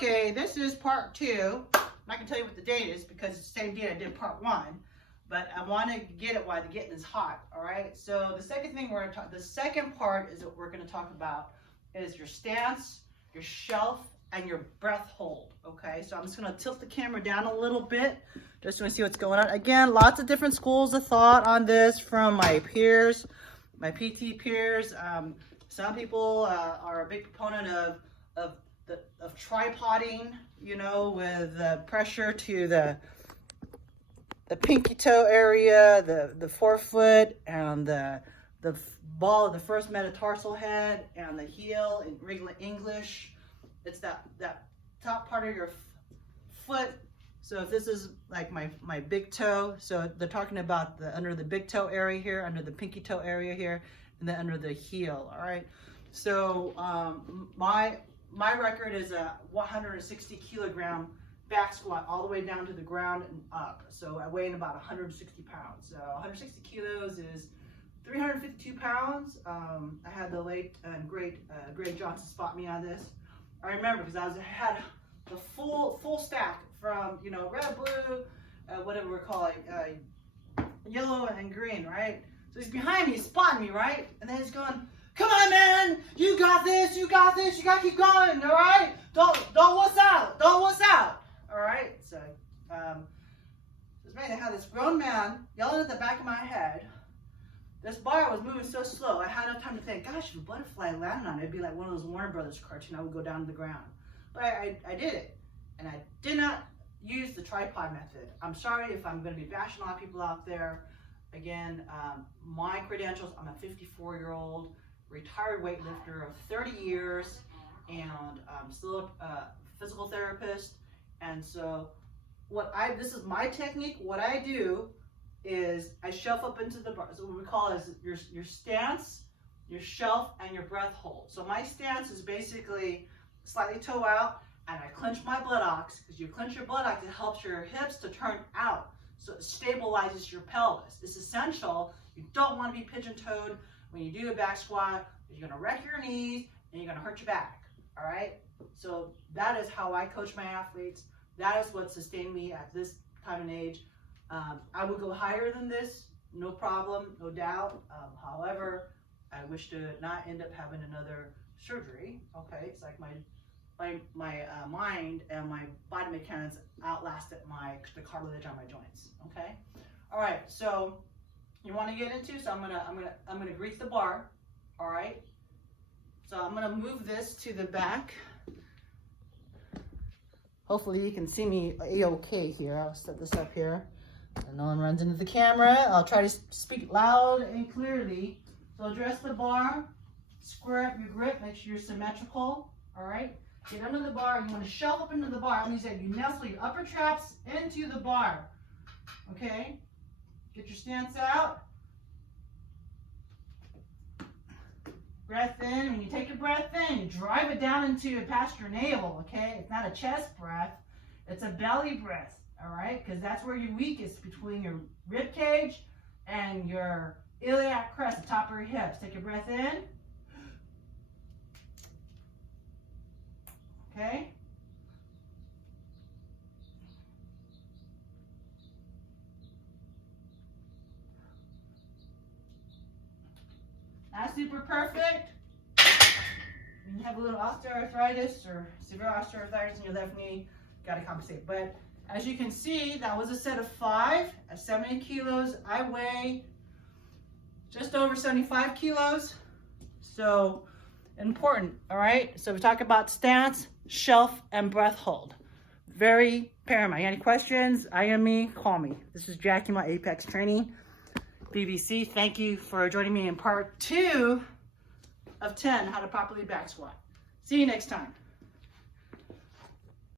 Okay, this is part 2. I can tell you what the date is because it's the same date I did part 1. But I want to get it while the getting is hot. All right. So the second thing we're going to talk, the second part is what we're going to talk about is your stance, your shelf, and your breath hold. Okay. So I'm just going to tilt the camera down a little bit just to see what's going on. Again, lots of different schools of thought on this from my peers, my PT peers. Some people are a big proponent of tripoding, you know, with pressure to the pinky toe area, the forefoot, and the ball of the first metatarsal head, and the heel in regular English. It's that top part of your foot. So if this is like my big toe, so they're talking about the under the big toe area here, under the pinky toe area here, and then under the heel. All right. So my record is a 160 kilogram back squat all the way down to the ground and up. So I weigh in about 160 pounds. So 160 kilos is 352 pounds. I had the late and great Greg Johnson spot me on this. I remember because I had the full stack from, you know, red, blue, whatever we're calling, yellow and green, right? So he's behind me, he's spotting me, right? And then he's going, "Come on, man, you got this, you got this, you gotta keep going, all right? Don't wuss out, don't wuss out." All right, so it's amazing. I had this grown man yelling at the back of my head. This bar was moving so slow, I had no time to think, gosh, if a butterfly landed on it, it'd be like one of those Warner Brothers cartoons. I would go down to the ground. But I did it, and I did not use the tripod method. I'm sorry if I'm going to be bashing a lot of people out there. Again, my credentials, I'm a 54-year-old retired weightlifter of 30 years, and I'm still a physical therapist. And so this is my technique. What I do is I shelf up into the bar. So what we call is your stance, your shelf, and your breath hold. So my stance is basically slightly toe out, and I clench my buttocks. Because you clench your buttocks, it helps your hips to turn out. So it stabilizes your pelvis. It's essential. You don't want to be pigeon-toed when you do a back squat. You're going to wreck your knees, and you're going to hurt your back. All right? So that is how I coach my athletes. That is what sustained me at this time and age. I would go higher than this, no problem, no doubt. However, I wish to not end up having another surgery. Okay, it's like my mind and my body mechanics outlasted the cartilage on my joints. Okay, all right. So you want to get into? So I'm gonna grease the bar. All right. So I'm gonna move this to the back. Hopefully you can see me a-okay here. I'll set this up here. And no one runs into the camera. I'll try to speak loud and clearly. So address the bar, square up your grip, make sure you're symmetrical. All right. Get under the bar. You want to shelf up into the bar. That means that you nestle your upper traps into the bar. Okay. Get your stance out. Breath in. When you take your breath in, you drive it down into past your navel. Okay. It's not a chest breath. It's a belly breath. All right, because that's where you're weakest, between your rib cage and your iliac crest, the top of your hips. Take your breath in. Okay. Not super perfect. When you have a little osteoarthritis or severe osteoarthritis in your left knee, got to compensate. But as you can see, that was a set of 5 at 70 kilos. I weigh just over 75 kilos. So important, all right? So we talk about stance, shelf, and breath hold. Very paramount. Any questions? IM me, call me. This is Jackie, my Apex Training, BBC. Thank you for joining me in part 2 of 10, how to properly back squat. See you next time.